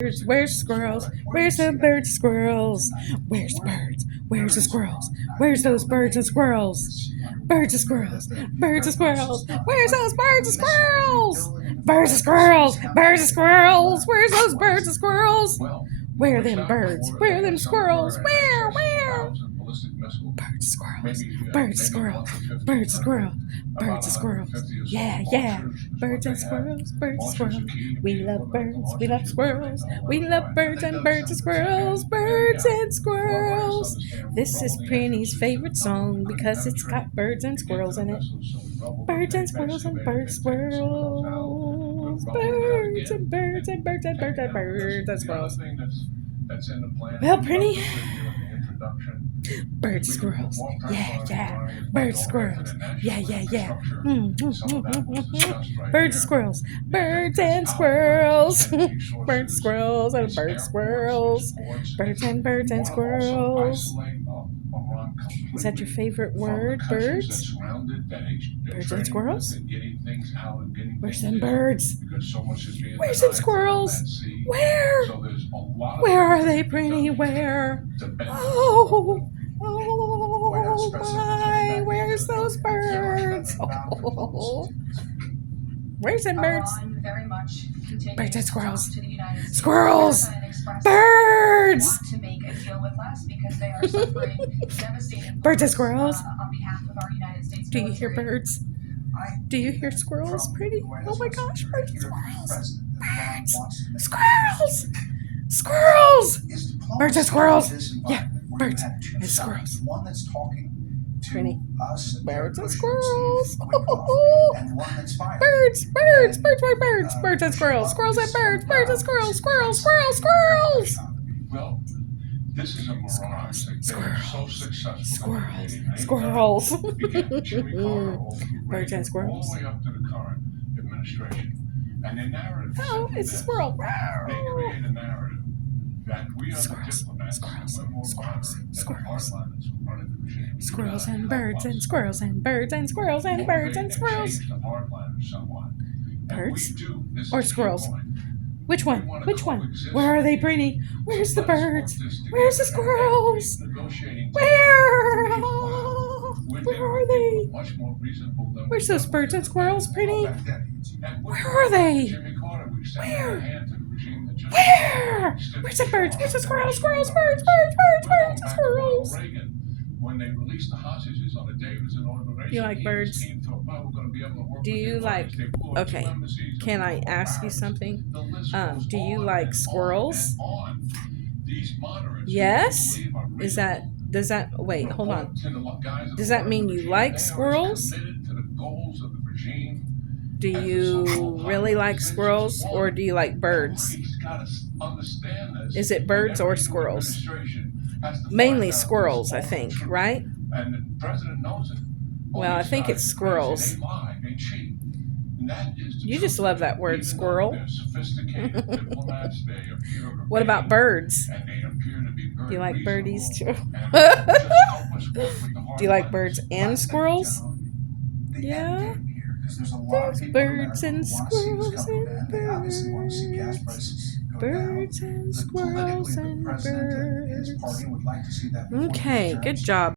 Birds, where's squirrels? Where's the birds, squirrels? Where's the birds? Where's the squirrels? Where's those birds and squirrels? Birds and squirrels, birds and squirrels. Where's those birds and squirrels? Birds and squirrels, birds and squirrels. Where's those birds and squirrels? Where are them birds? Where are them squirrels? Where? Birds, squirrels, birds, squirrels, birds, squirrels, birds, squirrels. Yeah, yeah. Birds and squirrels, birds, squirrels. We love birds, we love squirrels. We love birds and squirrels, birds and squirrels. This is Prinnys' favorite song because it's got birds and squirrels in it. Birds and squirrels and squirrels. Birds and birds and birds and birds and birds and squirrels. Well, Prinny, birds, squirrels, yeah, yeah. Birds, squirrels, yeah, yeah, yeah. Birds and squirrels, birds and squirrels, birds, squirrels, and birds, squirrels, birds and squirrels. Is that your favorite word, birds? Birds and squirrels? Where's them birds? Where's them squirrels? Where? Where are they, Prinny? Where? Oh, oh my! Where's those birds? Oh. Where's them birds? Birds and squirrels. Squirrels! Birds! Birds and squirrels. Do you hear birds? Do you hear squirrels, Pretty? Oh my gosh, birds and squirrels! Birds! Squirrels! Squirrels! Birds and squirrels! Yeah, birds and squirrels. Pretty. Birds and squirrels! Birds! Birds! Birds! Birds! Birds and squirrels! Squirrels and birds! Birds and squirrels! Squirrels! Squirrels! Squirrels! Well, this is a mirage. Squirrels, squirrels, squirrels. Birds and squirrels. All the way up to the current administration. And the narrative. Oh, it's a squirrel. They create a narrative that we are the Squirrels, diplomats. squirrels, We're more squirrels, modern than the squirrels. hardliners who run the regime. Squirrels and birds and squirrels and birds and squirrels and birds and squirrels. The hardliners somewhat. Birds This or is the squirrels? point. Which one? Which one? Where are they, Prinny? Where's the birds? Where's the squirrels? Where? Where are they? Where's those birds and squirrels, Prinny? Where are they? Where? Where? Where's the birds? Where's the squirrels? Squirrels, birds, birds, birds, birds, and squirrels. When they released the hostages on the day of his inauguration, You like birds? Do you like, okay, can I ask you something? Do you like squirrels? Yes? Does that, wait, hold on. Does that mean you like squirrels? Do you really like squirrels or do you like birds? Is it birds or squirrels? Mainly squirrels, I think, right? Well, I think it's squirrels. You just love that word, squirrel. What about birds? Do you like birdies too? Do you like birds and squirrels? Yeah. There's birds and squirrels and birds. Birds and squirrels and birds. Okay, good job.